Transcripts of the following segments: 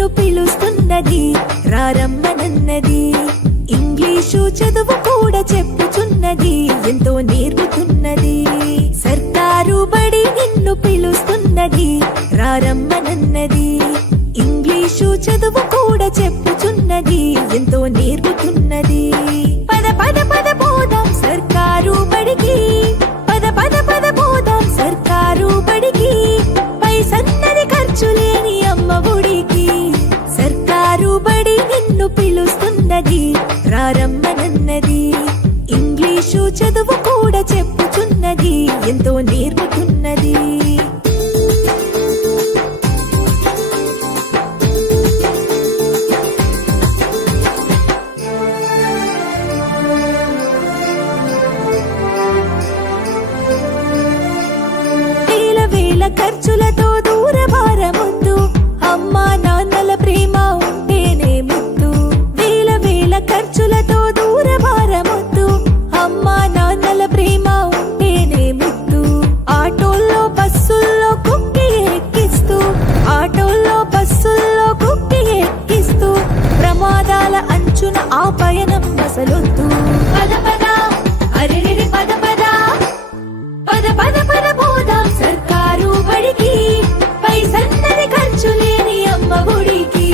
నిన్ను పిలుస్తున్నది, రారమ్మనన్నది. ఇంగ్లీషు చదువు కూడా చెప్పుచున్నది, ఎంతో నేర్పుతున్నది. సర్కారు బడి నిన్ను పిలుస్తున్నది, రారమ్మనన్నది. ఇంగ్లీషు చదువు కూడా చెప్పుచున్నది, ఎంతో నేర్పుతున్నది. పద పద పద పోదాం సర్కారు బడికి, పద పద పద పోదాం సర్కారు బడికి. పైసన్నది ఖర్చు లేని అమ్మ ఒడికి. సర్కారు బడి నిన్ను పిలుస్తున్నది, రారమ్మనన్నది. ఇంగ్లీషు చదువు కూడా చెప్పుచున్నది, ఎంతో నేర్పుతున్నది. ఖర్చులతో దూరభారమొద్దు, అమ్మా నాన్నల ప్రేమ ఉంటేనే ముద్దు. వేల వేల ఖర్చులతో దూరభారమొద్దు, అమ్మా నాన్నల ప్రేమ ఉంటేనే ముద్దు. ఆటోల్లో బస్సుల్లో కుక్కి ఎక్కిస్తూ, ఆటోల్లో బస్సుల్లో కుక్కి ఎక్కిస్తూ, ప్రమాదాల అంచున ఆ పయనం అసలొద్దు. పద పద అరెరెరి పద పద, పద పద పద పోదాం సర్కారు బడికి. పైసన్నది ఖర్చు లేని అమ్మ ఒడికి.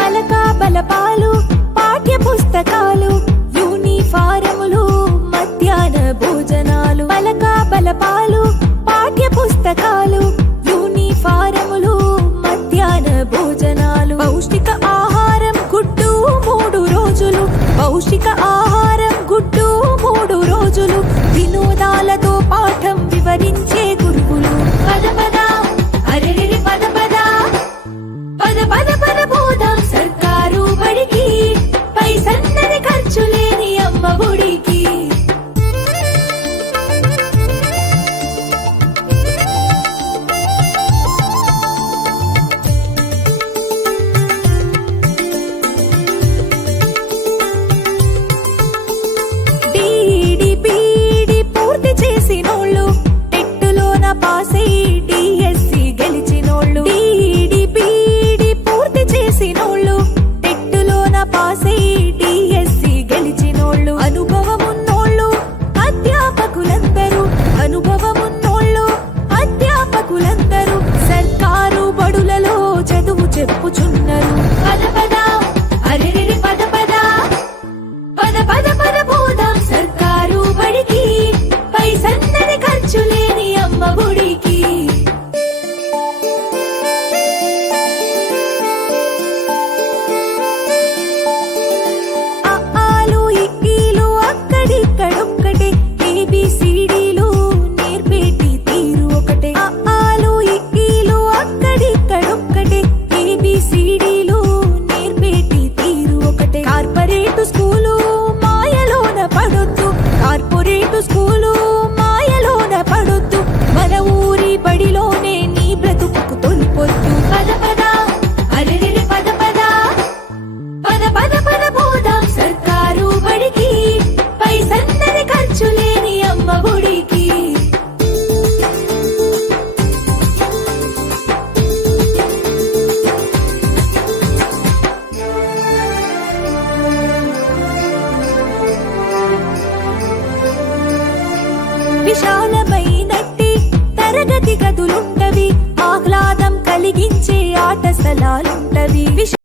పలకా బలపాలు, పాఠ్య పుస్తకాలు, యూనిఫారములు, మధ్యాహ్న భోజనాలు. పలకా బలపాలు, పాఠ్య పుస్తకాలు, యూనిఫారములు, మధ్యాహ్న భోజనాలు. పౌష్టిక ఆహారం గుడ్డు 3 రోజులు, పౌష్టిక ఆహారం గుడ్డు 3 రోజులు. వినోదాలతో పాఠం వివరించే గురువులు. పద పద అరెరెరి పద పద, పద పద పద పోదాం సర్కారు బడికి. పైసన్నది ఖర్చు లేని అమ్మ ఒడికి. పాసై డిఎస్సి గెలిచినోళ్ళు, డిడిపిడి పూర్తి చేసినోళ్ళు, టెట్టులోన పాసై డిఎస్సి గెలిచినోళ్ళు. అనుభవమున్నోళ్ళు అధ్యాపకులందరూ, అనుభవమున్నోళ్ళు అధ్యాపకులందరూ సర్కారు బడులలో చదువు చెప్పుచున్నారు. పద పద అరెరెరి పద పద, పద పద పద పోదాం సర్కారు బడికి. పైసన్నది ఖర్చు లేని అమ్మ ఒడికి. ఆలు ఇక్కీలు అక్కడిక్కడొక్కటే, ఏబిసిడీలు నేర్పేటి తీరు ఒకటే. ఆలు ఇక్కీలు అక్కడిక్కడొక్కటే, ఏబిసిడీలు నేర్పేటి తీరు ఒకటే. కార్పొరేటు స్కూలు మాయలోన పడొద్దు, కార్పొరేటు స్కూలు మాయలోన పడొద్దు. మన ఊరి బడిలోనే నీ బ్రతుకు తొలిపొద్దు. పద పద అరెరెరి పద పద, పద పద పద పోదాం సర్కారు బడికి. పైసన్నది ఖర్చు లేని అమ్మ ఒడికి. విశాలమైనట్టు